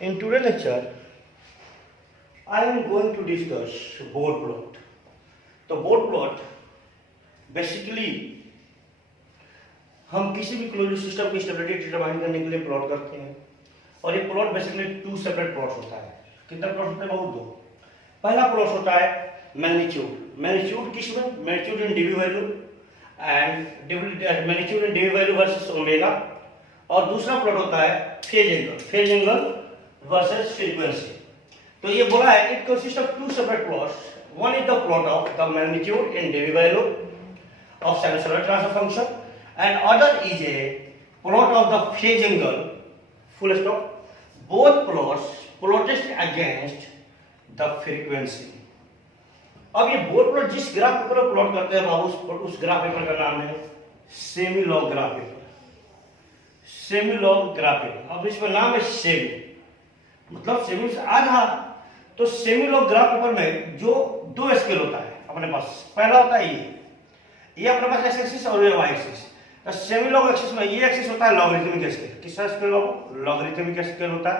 In today's lecture, I am going to discuss board plot. तो board plot basically हम किसी भी closed system की स्टेबिलिटी डिटरमाइन करने के लिए प्लॉट करते हैं और ये plot basically two separate plot होता है। कितना प्लॉट होता है? बहुत दो। पहला प्लॉट होता है मैग्नीट्यूड। मैग्नीट्यूड किस में? Magnitude in dB value and magnitude in dB value versus omega. और दूसरा प्लॉट होता है phase angle. Phase angle versus frequency. तो ये बोला है it consist of two separate plots. One is the plot of the magnitude in dV value of sinusoidal transfer function, and other is a plot of the phase angle. Full stop. Both plots plotted against the frequency. अब ये बोर्ड plot जिस graph paper पर plot करते हैं बाबू, उस graph paper का नाम है semi log graph paper. Semi log graph paper. अब इसका नाम है सेमी, मतलब सेमी से आधा। तो सेमी लॉग ग्राफ पेपर में जो दो स्केल होता है अपने पास, पहला होता है ये अपने पास एक्स एक्सिस और ये वाई एक्सिस। तो सेमी लॉग एक्सिस में ये एक्सिस होता है लॉगरिथमिक स्केल। किसका स्केल होगा? लॉगरिथमिक स्केल होता है।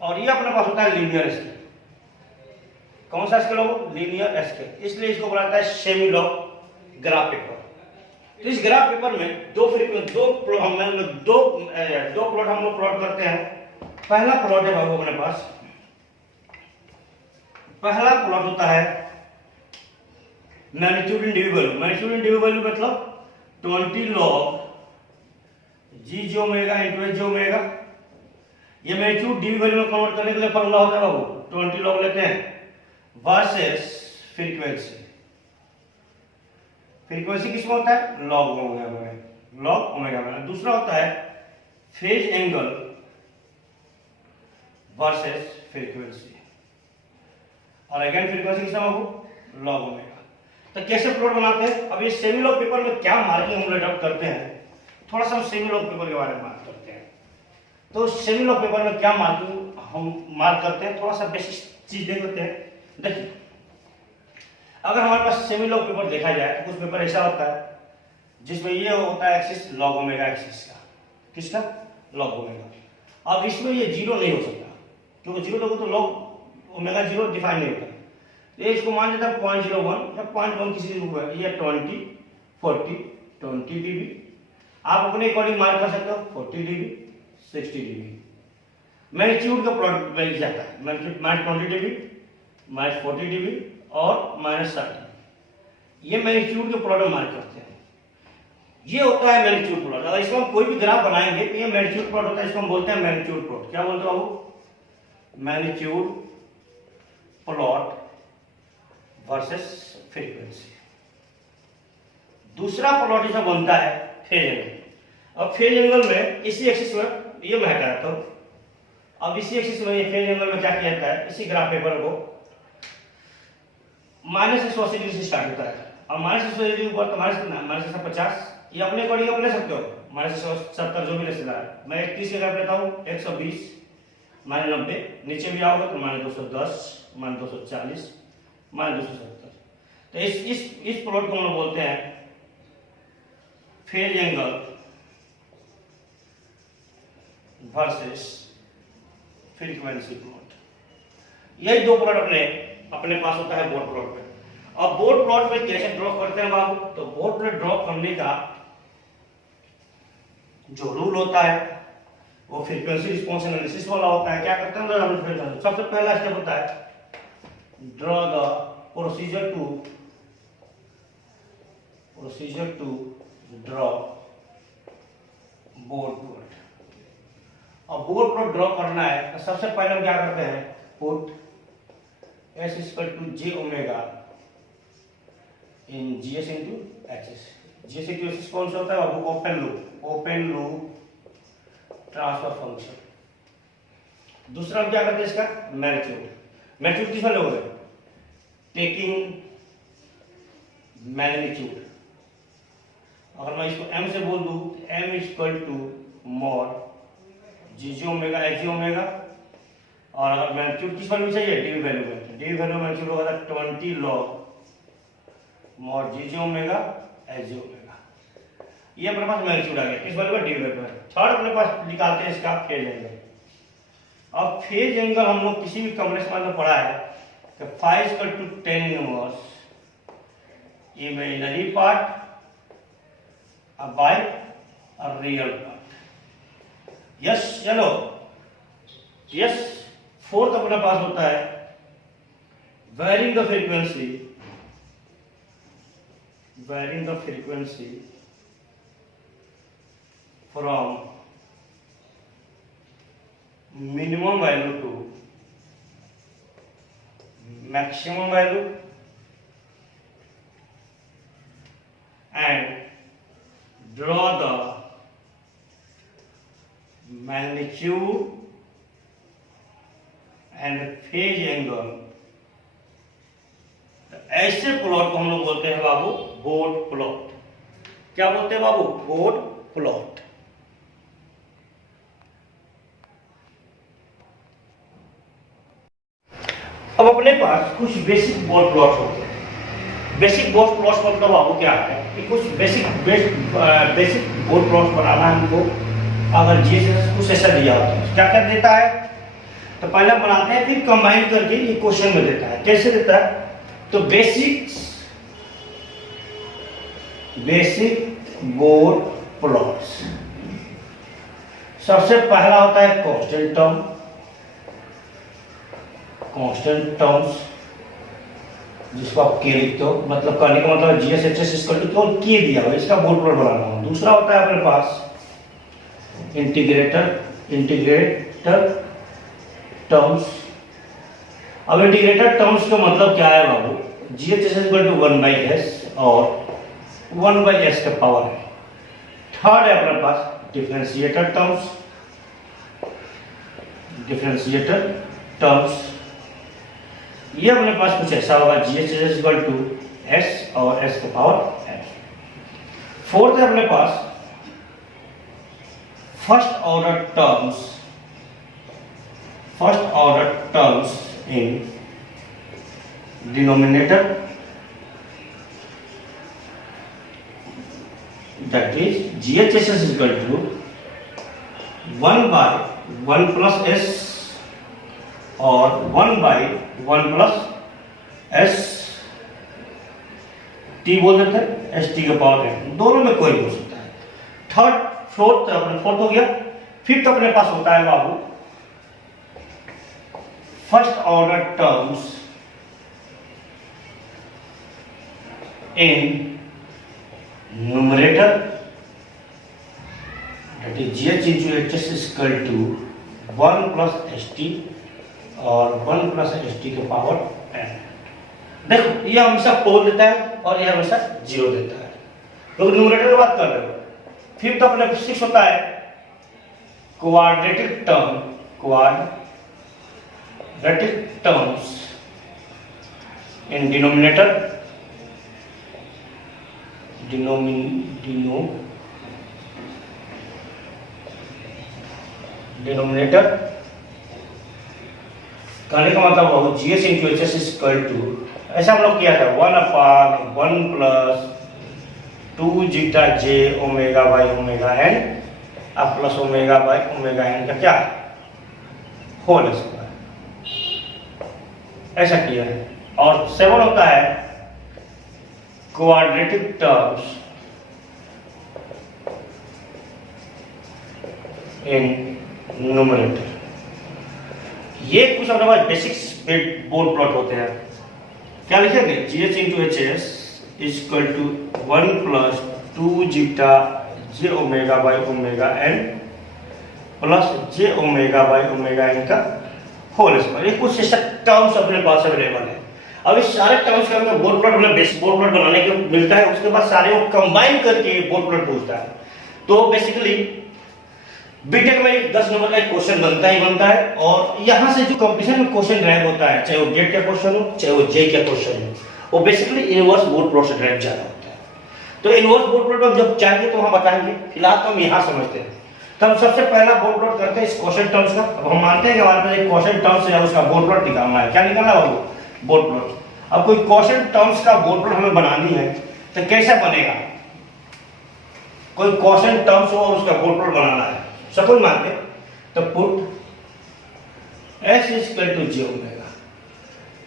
और ये अपने पास होता है लीनियर स्केल। कौन सा स्केल होगा? Linear scale. इसलिए इसको बोला जाता है सेमी लॉग ग्राफ पेपर। तो इस ग्राफ पेपर में दो प्लॉट हम लोग प्लॉट करते हैं। पहला प्लॉट है बाबू अपने पास, पहला प्लॉट होता है magnitude in dB value. Magnitude in dB value मतलब 20 log जी जे ओमेगा इंटू एच जे ओमेगा। ये मैग्नीट्यूड डीवी वैल्यू में कन्वर्ट करने के लिए फॉर्मूला होता है बाबू, 20 log लेते हैं वर्सेस फ्रीक्वेंसी। फ्रीक्वेंसी किसमें होता है? लॉग ओमेगा में, लॉग ओमेगा में। दूसरा होता है फेज एंगल वर्सेस फ्रीक्वेंसी। और अगेन फ्रीक्वेंसी किसका बाबू? Log omega. तो कैसे प्लॉट बनाते हैं? अब ये सेमी लॉग पेपर में क्या मार्किंग हम अडॉप्ट करते हैं, थोड़ा सा हम सेमी लॉग पेपर के बारे में बात करते हैं। तो सेमी लॉग पेपर में क्या मार्किंग हम मार्क करते हैं, थोड़ा सा बेसिक चीज देख लेते हैं। देखिए, अगर हमारे पास सेमी लॉग पेपर देखा जाए तो कुछ पेपर ऐसा होता है जिसमें ये होता है एक्सिस लॉग ओमेगा एक्सिस का। किसका? Log omega. अब इसमें ये जीरो नहीं हो सकता, क्योंकि जीरो तो लॉग ओमेगा जीरो डिफाइन नहीं होता। तो इसको मान लेता है 0.01 या 0.1 किसी हुआ, ये 20, 40, 20 dB। आप अपने अकॉर्डिंग मार्क कर सकते हो 40 dB, 60 dB। मैग्नीट्यूड का प्लॉट मिल जाता है, मैग्नीट्यूड -20 dB, -40 dB और -30। ये मैग्नीट्यूड के प्लॉट में मार्क करते हैं। ये होता है मैग्नीट्यूड प्लॉट। अगर इसको हम कोई भी ग्राफ बनाएंगे तो ये मैग्नीट्यूड प्लॉट होता है, इसको हम बोलते हैं मैग्नीट्यूड प्लॉट। क्या बोलते हो बाबू? Magnitude plot versus frequency. दूसरा प्लॉट इसका बनता है फेज एंगल। अब फेज एंगल में इसी एक्सिस में ये मैं हटा देता हूं। अब इसी एक्सिस में ये फेज एंगल में क्या किया जाता है, इसी ग्राफ पेपर को -180 डिग्री से स्टार्ट होता है। अब -180 डिग्री ऊपर तो -150, ये अपने अकॉर्डिंग आप ले सकते हो, -170 जो भी ले सकता है। मैं 31 का लेता हूँ, 120 -90, नीचे भी आओगे तो -210, -240, -270। तो इस प्लॉट को हम लोग बोलते हैं phase angle versus frequency plot. यही दो प्लॉट अपने पास होता है बोर्ड प्लॉट में। अब बोर्ड प्लॉट में कैसे ड्रॉ करते हैं बाबू? तो बोर्ड प्लॉट ड्रॉ करने का जो रूल होता है वो फ्रीक्वेंसी रिस्पॉन्स एनालिसिस वाला होता है। क्या करते हैं? सबसे पहला स्टेप होता है draw the procedure to draw board plot. अब बोर्ड प्लॉट ड्रॉ करना है तो सबसे पहले हम क्या करते हैं, put S = j omega in GS into HS। GS into HS कौन सा होता है? Open loop transfer function. दूसरा हम क्या करते हैं इसका? मैग्नीट्यूड किस वाले हो गए? Taking magnitude. अगर मैं इसको m से बोल दूं, m = mod जी जे ओमेगा एच जे ओमेगा। और अगर मैग्नीट्यूड किस वैल्यू चाहिए? डीवी वैल्यू में। डीवी वैल्यू मैग्नीट्यूड होगा 20 log mod जी जे ओमेगा एच जे ओमेगा। ये अपने पास मैग्नीट्यूड आ गया, किस वैल्यू का, डी वैल्यू पर। थर्ड अपने पास निकालते हैं इसका फेज एंगल। अब फेज एंगल हम लोग किसी भी कॉम्प्लेक्स में पढ़ा है कि phi equal to tan inverse imaginary part by real part. Yes चलो, यस। फोर्थ अपने पास होता है varying the frequency from minimum value to maximum value and draw the magnitude and phase angle। ऐसे प्लॉट को हम लोग बोलते हैं बाबू बोर्ड प्लॉट। क्या बोलते हैं बाबू, बोर्ड प्लॉट। अब अपने पास कुछ बेसिक बोर्ड प्लॉट होते हैं। बेसिक बोर्ड प्लॉट मतलब बाबू क्या है कि कुछ बेसिक बोर्ड प्लॉट बनाना है हमको। अगर जीएसएस कुछ ऐसा दिया होता है, क्या कर देता है, तो पहले बनाते हैं, फिर कंबाइन करके ये क्वेश्चन में देता है। कैसे देता है, तो बेसिक बोर्ड प्लॉट्स। सबसे पहला होता है कांस्टेंट टर्म्स, जिसको आप के लिखते हो, मतलब कहने का मतलब जीएसएचएस इसको के दिया हुआ, इसका बोर्ड प्लॉट बनाना हो। दूसरा होता है अपने पास इंटीग्रेटर टर्म्स। अब इंटीग्रेटेड टर्म्स का मतलब क्या है बाबू, जीएचएस इक्वल टू 1/s और 1/s का पावर है। थर्ड है अपने पास डिफरेंशिएटर टर्म्स। ये अपने पास कुछ ऐसा होगा, जीएचएस इक्वल टू s और s का पावर n। फोर्थ है अपने पास first order terms in denominator, that is GHS is equal to 1/1 plus s और 1/1 plus s t बोल देते हैं, st का पावर n। दोनों में कोई हो सकता है। फोर्थ हो गया। फिफ्थ अपने पास होता है बाबू first order terms in numerator, that is gh into hs is equal to 1 plus st और 1 plus st का पावर n। देखो ये हमेशा पोल देता है और ये हमेशा 0 देता है। तो न्यूमरेटर की बात कर रहे हो। फिफ्थ अपने 6 होता है क्वाड्रेटिक टर्म्स इन डिनोमिनेटर, कहने का मतलब हो GS into H S equal to, ऐसा हम लोग किया था 1/1 plus 2 zeta J omega by omega n अब plus omega by omega N का क्या होल स्क्वायर, ऐसा किया है। और 7 होता है क्वाड्रेटिक टर्म्स इन न्यूमरेटर। ये कुछ अपने पास बेसिक बोर्ड प्लॉट होते हैं। क्या लिखेंगे, GH into H S equal to 1 plus 2 zeta J omega by omega N plus J omega by omega N का होल स्क्वायर। ये कुछ टर्म्स अपने पास अवेलेबल है। अब इस सारे टर्म्स का हमें बोर्ड प्लॉट मतलब बेसिक बोर्ड प्लॉट बनाने के मिलता है, उसके बाद सारे को कंबाइन करके बोर्ड प्लॉट पूछता है। तो बेसिकली बीटेक में 10 नंबर का एक क्वेश्चन बनता है और यहाँ से जो कंपटीशन में क्वेश्चन ड्राइव होता है, चाहे वो गेट का क्वेश्चन हो चाहे वो जे का क्वेश्चन हो, वो बेसिकली इनवर्स बोर्ड प्लॉट से ड्राइव ज्यादा होता है। तो इनवर्स बोर्ड प्लॉट हम जब चाहिए तो वहां बताएंगे, फिलहाल तो हम यहाँ समझते हैं। तो हम सबसे पहला बोर्ड प्लॉट करते हैं इस क्वेश्चन टर्म्स का। अब हम मानते हैं कि हमारे पास एक क्वेश्चन टर्म्स है, उसका बोर्ड प्लॉट निकालना है। क्या निकालना है बाबू, बोर्ड प्लॉट। अब कोई क्वेश्चन टर्म्स का बोर्ड प्लॉट हमें बनानी है तो कैसे बनेगा, कोई क्वेश्चन टर्म्स हो और उसका बोर्ड प्लॉट बनाना है, सपोज मानते तो put S equal to J omega,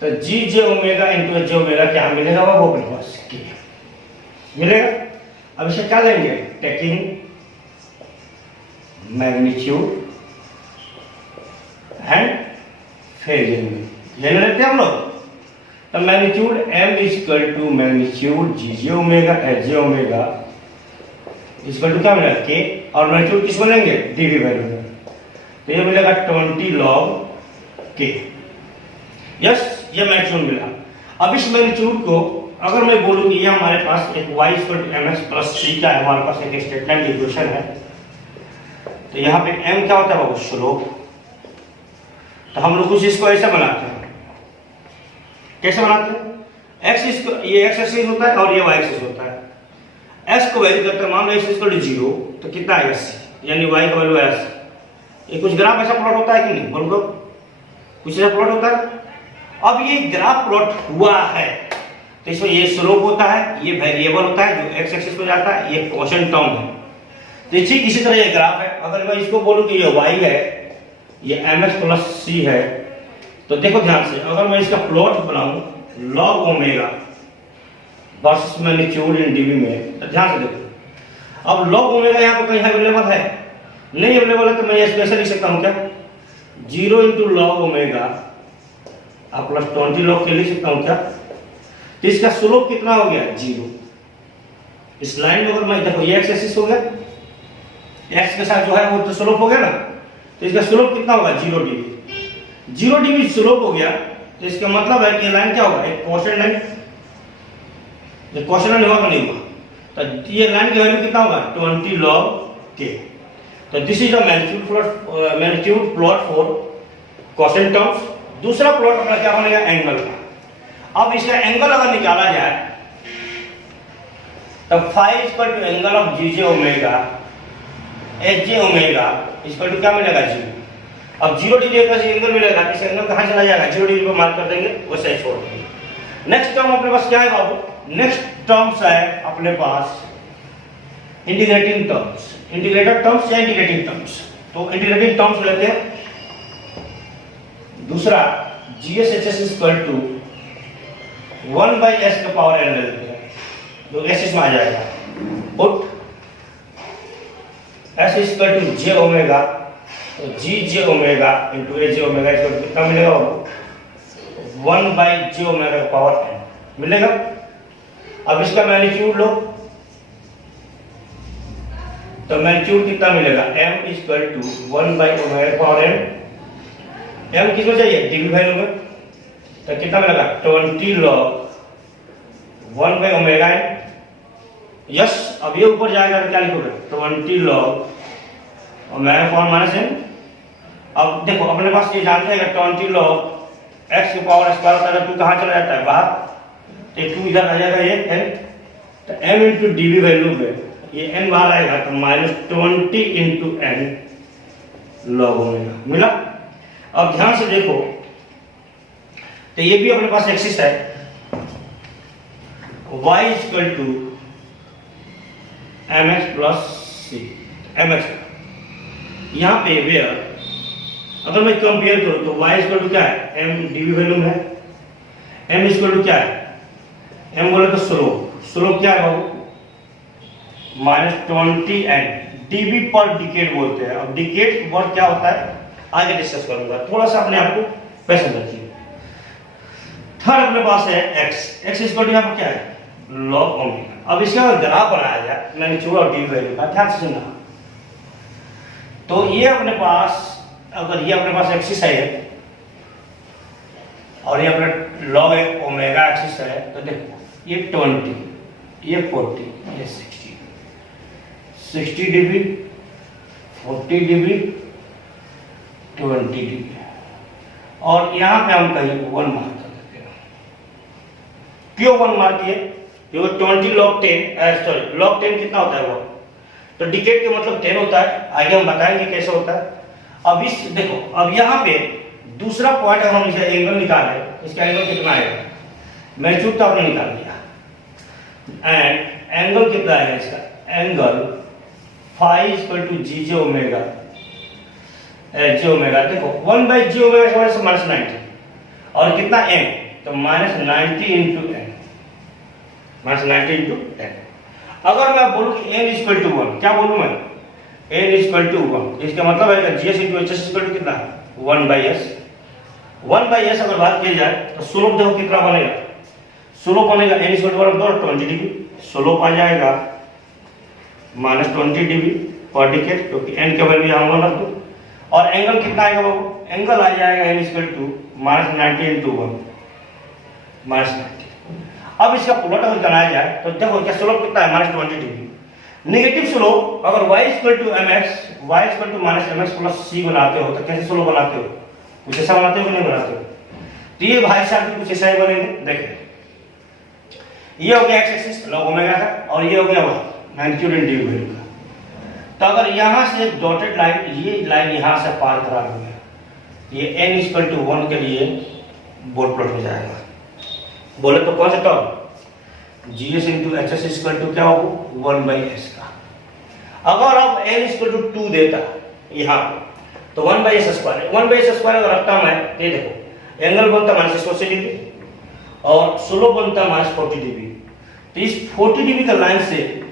तो जी जे ओमेगा इंटू जे ओमेगा क्या मिलेगा, वो अपने पास के मिलेगा। अब इसे क्या लेंगे, टेकिंग मैग्नीट्यूड एंड फेज ये लेते हैं हम लोग। तो magnitude m equal to magnitude G J omega H J omega equal to क्या मिलेगा के, और मैग्नीट्यूड किस बनेंगे डीवी वैल्यू में, तो ये मिलेगा 20 log के। यस, ये मैग्नीट्यूड मिला। अब इस मैग्नीट्यूड को अगर मैं बोलूं कि ये हमारे पास एक y equal to mx plus c का हमारे पास एक स्टेटमेंट इक्वेशन है, तो यहाँ पे m क्या होता है वो स्लोप। तो हम लोग कुछ इसको ऐसा बनाते हैं, कैसे बनाते हैं, x इसको ये x एक्सिस होता है और ये y एक्सिस होता है। x को वैल्यू करते हैं, मान लो x इक्वल टू 0, तो कितना आएगा c, यानी y का वैल्यू s। ये कुछ ग्राफ ऐसा प्लॉट होता है कि नहीं, बोलो कुछ ऐसा प्लॉट होता है। अब ये ग्राफ प्लॉट हुआ है तो इसमें ये स्लोप होता है, ये वेरिएबल होता है जो x एक्सिस पे जाता है, ये क्वेश्चन टर्म है। तो ठीक इसी तरह ये ग्राफ है। अगर मैं इसको बोलूं कि ये y है, ये mx प्लस c है, तो देखो ध्यान से, अगर मैं इसका प्लॉट बनाऊं log omega versus magnitude in DV में, तो ध्यान से देखो। अब log ओमेगा यहाँ पर कहीं अवेलेबल है, नहीं अवेलेबल है, तो मैं इसको ऐसे लिख सकता हूँ क्या, 0 इंटू लॉग ओमेगा आप प्लस 20 log के लिख सकता हूँ क्या। तो इसका स्लोप कितना हो गया 0। इस लाइन में अगर मैं देखो ये x एक्सिस हो गया, x के साथ जो है वो तो स्लोप हो गया ना, तो इसका स्लोप कितना होगा 0 डिग्री। 0 डिग्री स्लोप हो गया, तो इसका मतलब है कि लाइन क्या होगा, एक क्वेश्चन लाइन। ये क्वेश्चन लाइन होगा नहीं होगा, तो ये लाइन की वैल्यू कितना होगा 20 log के। तो this is a magnitude plot for question terms. दूसरा प्लॉट अपना क्या बनेगा, एंगल का। अब इसका एंगल अगर निकाला जाए तो phi equal to angle of G J omega H J omega equal to क्या मिलेगा 0। अब 0 डिग्री का एंगल मिलेगा, इस एंगल कहां चला जाएगा, 0 डिग्री पर मार्क कर देंगे, वैसे छोड़ देंगे। नेक्स्ट टर्म अपने पास क्या है बाबू, नेक्स्ट टर्म्स है अपने पास इंटीग्रेटिंग टर्म्स, इंटीग्रेटेड टर्म्स या इंटीग्रेटिंग टर्म्स। तो इंटीग्रेटिंग टर्म्स लेते हैं। दूसरा GS H S equal to 1 by S का पावर एन लेते हैं, जो एस इसमें आ जाएगा। Put S equal to J omega, तो G J omega into A J omega इसको कितना मिलेगा, 1 बाई जे ओमेगा का पावर एन मिलेगा। अब इसका मैग्नीट्यूड लो, तो मैग्नीट्यूड कितना मिलेगा, m equal to 1 by omega power N. m किसमें चाहिए, डिग्री वैल्यू में, तो कितना मिलेगा 20 log 1 by omega N. Yes, अब ये ऊपर जाएगा तो क्या लिखोगे 20 log omega power minus N. अब देखो अपने पास ये जानते हैं 20 log x की पावर स्क्वायर होता है, 2 कहाँ चला जाता है बाहर, तो 2 इधर आ जाएगा ये n, तो m इंटू डीवी वैल्यू में ये n बाहर आएगा, तो -20 इंटू n log ओमेगा मिला। अब ध्यान से देखो, तो ये भी अपने पास एक्सिस है, y equal to mx plus c, mx यहाँ पे वेयर अगर मैं कंपेयर करूं तो y इक्वल टू क्या है, m डीवी वैल्यू में है, m इक्वल टू क्या है, m बोले तो स्लोप, स्लोप क्या है बाबू -20 एंड डीवी पर डिकेड बोलते हैं। अब डिकेड वर्ड क्या होता है आगे डिस्कस करूंगा, थोड़ा सा अपने आप को पेशेंस रखिए। थर्ड अपने पास है x, x इक्वल टू यहाँ पर क्या है log ओमेगा। अब इसका अगर ग्राफ बनाया जाए मैग्नीट्यूड और डीवी वैल्यू का, ध्यान से सुनना। तो ये अपने पास, अगर ये अपने पास एक्सिस है और ये अपने log ओमेगा एक्सिस है, तो देखो ये 20, ये 40, ये 60 डिग्री, 40 डिग्री, 20 डिग्री, और यहां पे हम कहीं 1 मार्क कर देते हैं। क्यों 1 मार्क किए, क्योंकि 20 log 10 सॉरी log 10 कितना होता है वो, तो डिकेड के मतलब 10 होता है, आगे हम बताएंगे कैसे होता है। अब इस देखो, अब यहाँ पे दूसरा पॉइंट अगर हम इसे एंगल निकाले, इसका एंगल कितना आएगा, मैग्नीट्यूड तो आपने निकाल दिया, एंड एंगल कितना आएगा इसका, angle phi equal to G J omega, J omega देखो 1 बाई जी ओमेगा से माइनस 90 और कितना एन, तो minus 90 into N, minus 90 into N. अगर मैं बोलूं कि एन इक्वल टू 1, क्या बोलूं मैं, एन इक्वल टू 1, इसका मतलब है G S into H S equal to कितना, 1 बाई एस। 1 बाई एस अगर बात की जाए तो स्लोप देखो कितना बनेगा, स्लोप बनेगा n equal to 20 degree, slope आ जाएगा माइनस 20 डिग्री पर डिकेड, क्योंकि एन के वैल्यू यहाँ रख दो। और एंगल कितना आएगा बाबू, एंगल आ जाएगा N equal to minus 90 into 1, minus 90। अब इसका उलट अगर बनाया जाए तो देखो क्या स्लोप कितना है, माइनस 20 डिग्री। नेगेटिव स्लोप अगर y equal to M x, y equal to minus m x plus c बनाते हो तो कैसे स्लोप बनाते हो, कुछ ऐसा बनाते हो कि नहीं बनाते हो, तो ये भाई साहब कुछ ऐसा ही बनेंगे। देखिए ये हो गया एक्स एक्सिस लॉग ओमेगा का, और ये हो गया मैग्नीट्यूड इन डी वैल्यू का। तो अगर यहां से डॉटेड लाइन, ये लाइन यहां से पार करा दूंगा, ये n इक्वल टू 1 के लिए बोर्ड प्लॉट हो जाएगा। बोले तो कौन सा term, G S into H S equal to क्या होगा 1 बाई एस का। अगर अब n इक्वल टू 2 देता यहाँ तो 1 by S square, 1 by S square अगर रखता मैं, ये देखो एंगल बनता माइनस 180 डिग्री और स्लोप बनता माइनस 40 डिग्री। तो इस 40 डिग्री का लाइन से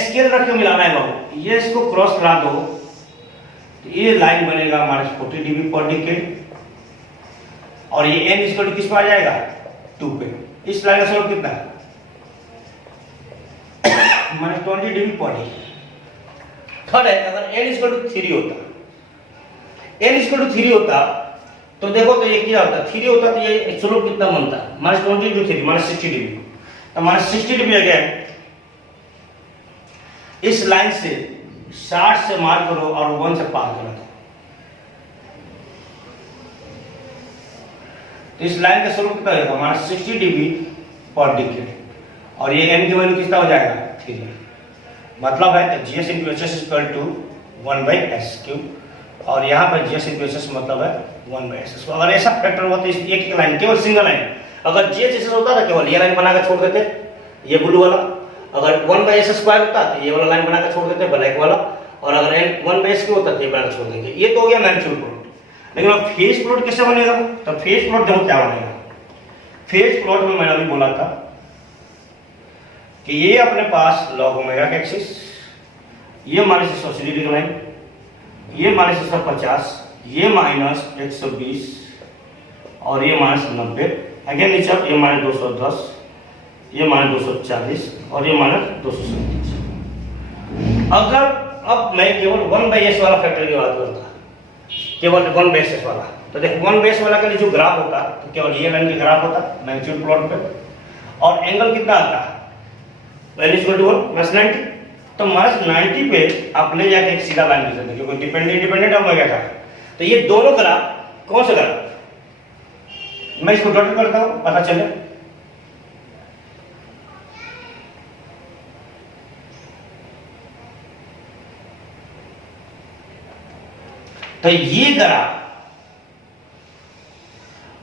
स्केल रख के मिलाना है बाबू, ये इसको क्रॉस करा दो तो ये लाइन बनेगा माइनस 40 डिग्री पर डिकेड, और ये n इक्वल टू किस पर आ जाएगा 2 पे। इस लाइन का स्लोप कितना है minus 20 degree per decade. Third है अगर n इक्वल टू 3 होता, n इक्वल टू 3 होता तो देखो तो ये क्या होता, 3 होता तो ये स्लोप कितना बनता माइनस 20 इंटू 3 माइनस 60 डिग्री, तो माइनस 60 डिग्री अगेन इस लाइन से 60 से मार करो और 1 से पार करो, तो इस लाइन का स्लोप कितना होगा माइनस 60 डिग्री पर डिकेड, और ये n की वैल्यू कितना हो जाएगा 3। मतलब है G S into H S equal to 1 by S cube, और यहाँ पर G S into H S मतलब है 1 बाई एस। अगर ऐसा फैक्टर हुआ तो इस एक लाइन केवल सिंगल लाइन, अगर जी एच एस होता था केवल ये लाइन बनाकर छोड़ देते, ये ब्लू वाला, अगर 1 बाई एस स्क्वायर होता तो ये वाला लाइन बनाकर छोड़ देते ब्लैक वाला, और अगर n 1 बाई एस क्यूब होता तो ये बनाकर छोड़ देंगे। ये तो हो गया मैग्नीट्यूड प्लॉट। लेकिन अब फेज प्लॉट कैसे बनेगा, तो फेज प्लॉट देखो क्या बनेगा। फेज प्लॉट में मैंने अभी बोला था कि ये अपने पास लॉग ओमेगा का एक्सिस, ये माइनस 180 डिग्री का लाइन, ये माइनस 150, ये माइनस 120 और ये माइनस 90, अगेन नीचे ये माइनस 210, ये माइनस 240 और ये माइनस 237। अगर अब मैं केवल 1 बाई एस वाला फैक्टर की बात करता, केवल 1 बाई एस वाला, तो देखो 1 बाई एस वाला के लिए जो ग्राफ होता तो केवल ये लाइन का ग्राफ होता मैग्नीट्यूड प्लॉट पे, और एंगल कितना आता n इक्वल टू 1 माइनस 90, तो माइनस 90 पे आप ले जाके एक सीधा लाइन खींच देंगे क्योंकि डिपेंडेंट हम क्या था। तो ये दोनों ग्राफ कौन सा ग्राफ, मैं इसको डॉट करता हूं पता चले, तो ये ग्राफ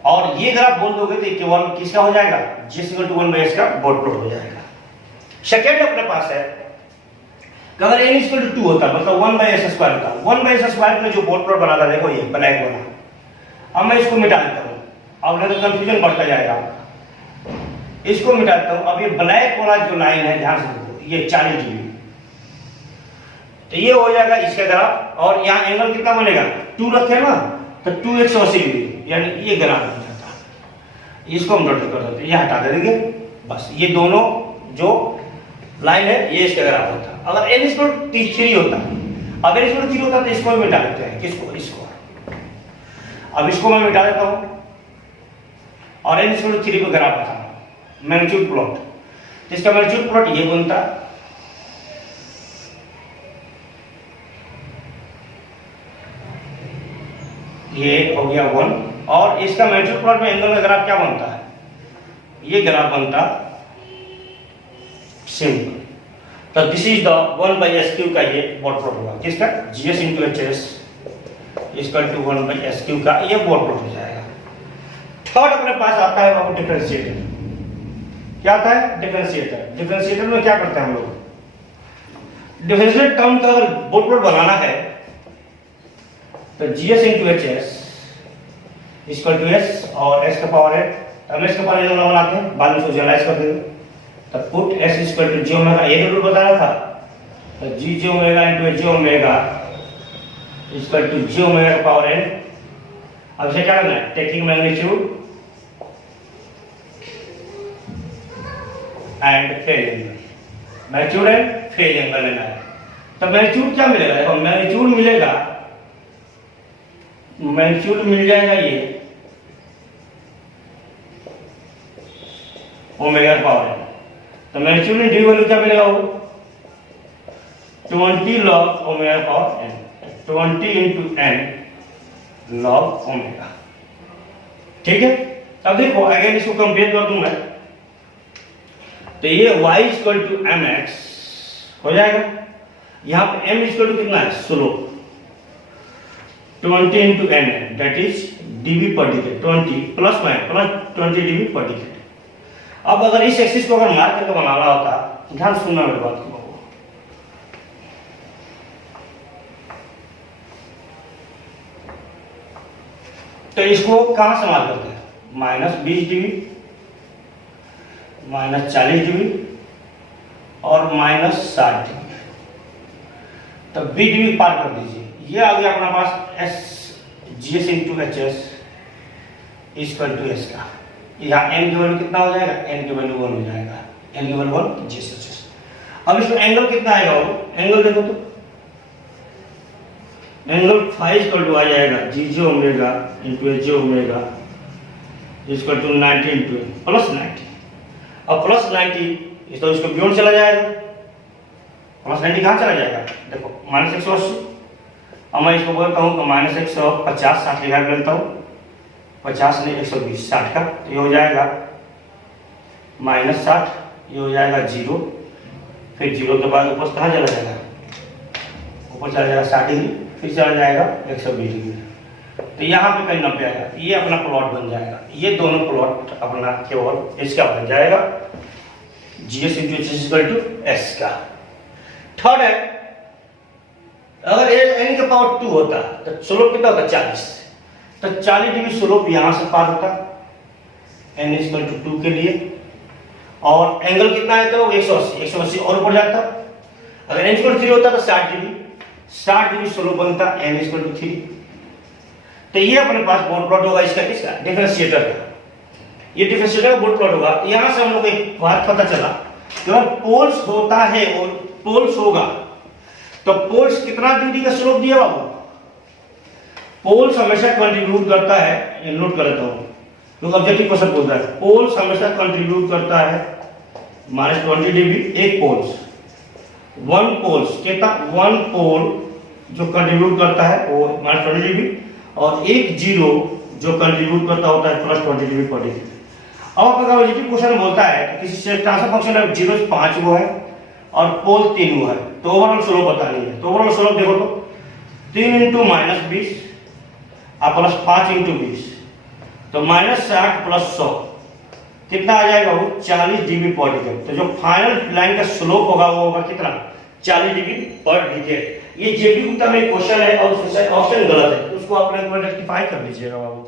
और ये ग्राफ बोल दोगे तो केवल किसका हो जाएगा, G S equal to 1 by S का बोर्ड प्लॉट हो जाएगा। सेकेंड अपने पास है कि अगर n इक्वल टू 2 होता मतलब 1 बाई एस स्क्वायर होता, 1 बाई एस स्क्वायर में जो बोर्ड प्लॉट बना था देखो ये ब्लैक बना, अब मैं इसको मिटा देता हूँ, अब नहीं तो कंफ्यूजन बढ़ता जाएगा आपका, इसको मिटा देता हूँ। अब ये ब्लैक वाला जो लाइन है ध्यान से देखो ये 40 डिग्री, तो ये हो जाएगा इसका ग्राफ, और यहाँ एंगल कितना बनेगा 2 रखे ना तो 2 180 डिग्री, यानी ये ग्राफ बन जाता है। इसको हम डॉट कर देते हैं, ये हटा देंगे बस, ये दोनों जो लाइन है ये इसका ग्राफ होता। अगर n इक्वल टू 3 होता, अगर n इक्वल टू 3 होता तो इसको मिटा देते हैं, किसको, इसको। अब इसको मैं मिटा देता हूं और n इक्वल टू 3 को ग्राफ बताना मैग्नीट्यूड प्लॉट, तो इसका मैग्नीट्यूड प्लॉट ये बनता, ये हो गया 1, और इसका मैग्नीट्यूड प्लॉट में एंगल का ग्राफ क्या बनता है, ये ग्राफ बनता सिंपल। तो this is the 1 by S cube का ये बोर्ड प्लॉट होगा, किसका, G S into H S equal to 1 by S cube का ये बोर्ड प्लॉट हो जाएगा। थर्ड अपने पास आता है बाबू डिफरेंशिएटर। क्या आता है डिफरेंशिएटर, डिफरेंशिएटर में क्या करते हैं हम लोग, डिफरेंशियल टर्म का अगर बोर्ड प्लॉट बनाना है तो GS into H S equal to S और एस का पावर है, हम एस का पावर एन बनाते हैं, बाद में उसको जनरलाइज कर देंगे। तो put S equal to J omega, ये रूल बताया था, तो G J omega into J omega equal to J omega का पावर एन। अब इसे क्या करना है, taking magnitude and phase angle, magnitude and phase angle लेना है। तो मैग्नीट्यूड क्या मिलेगा, देखो मैग्नीट्यूड मिलेगा, मैग्नीट्यूड मिल जाएगा ये ओमेगा पावर एन। तो मैग्नीट्यूड में डी वैल्यू क्या मिलेगा, वो 20 log omega power N, 20 into N log omega. ठीक है, अब देखो अगेन इसको कंपेयर कर दूं मैं, तो ये y equal to M X हो जाएगा, यहाँ पे m इक्वल टू कितना है, स्लोप 20 इंटू एन है, दैट इज dB पर डिकेट, 20 प्लस 20 dB पर डिकेट। अब अगर इस एक्सिस को अगर मार्क करके बनाना होता, ध्यान सुनना मेरी बात को, तो इसको कहां से मार्क करते हैं, -20 dB, -40 dB और -60 dB। तो 20 dB पार कर दीजिए, ये आ गया अपना पास s G S into H S equal to S का, यहाँ एन की वैल्यू कितना हो जाएगा, एन की वैल्यू 1 हो जाएगा, एन की value 1 G s H s. अब इसमें एंगल कितना आएगा, वो एंगल देखो तो एंगल फाइव इक्वल टू आ जाएगा G J omega into H J omega equal to 90 into plus 90। अब प्लस 90 इस तो इसको बियॉन्ड चला जाएगा, प्लस 90 कहाँ चला जाएगा, देखो -180। अब मैं इसको बोलता हूँ तो -150 60 लिखा लेता हूँ, 50 नहीं 120 60 का, तो ये हो जाएगा -60, ये हो जाएगा 0, फिर 0 के बाद ऊपर कहाँ चला जाएगा, ऊपर चला जाएगा 60 डिग्री, फिर चला जाएगा 120 डिग्री, तो यहाँ पे कहीं 90 आएगा, ये अपना प्लॉट बन जाएगा। ये दोनों प्लॉट अपना केवल इसका बन जाएगा GS into H equal to S का। थर्ड है, अगर एन का पावर 2 होता तो स्लोप कितना होता 40, तो 40 डिग्री स्लोप यहां से पार होता एन इक्वल टू 2 के लिए, और एंगल कितना है तो 180 और ऊपर जाता। अगर एन इक्वल 3 होता तो 60 डिग्री स्लोप बनता एन इक्वल टू 3। तो ये अपने पास बोर्ड प्लॉट होगा इसका डिफरेंशिएटर का, ये डिफरेंशिएटर का बोर्ड प्लॉट होगा। यहां से हम लोग एक बात पता चला कि अगर पोल्स होता है और पोल्स होगा तो पोल्स कितना डिग्री का स्लोप दिया बाबू, पोल्स हमेशा कंट्रीब्यूट करता है, नोट कर लेता हूं क्योंकि ऑब्जेक्टिव क्वेश्चन पूछ रहा है, पोल्स हमेशा कंट्रीब्यूट करता है -20 डिग्री, एक पोल्स 1 पोल्स कितना, 1 पोल जो कंट्रीब्यूट करता है वो -20 डिग्री, और एक जीरो जो कंट्रीब्यूट करता होता है +20 डिग्री पर डिग्री। अब अगर ऑब्जेक्टिव क्वेश्चन बोलता है कि किसी से ट्रांसफर फंक्शन है 0 से 5 वो है और पोल 3 वो है, तो ओवरऑल स्लोप बतानी है। तो ओवरऑल स्लोप देखो तो 3 इंटू -20 और +5 इंटू 20, तो -60 + 100 कितना आ जाएगा, वो 40 डिग्री पर डिकेड। तो जो फाइनल लाइन का स्लोप होगा वो होगा कितना, 40 डिग्री पर डिकेड। ये जेपी गुप्ता में क्वेश्चन है और ऑप्शन गलत है, उसको आप रेक्टिफाई कर लीजिएगा बाबू।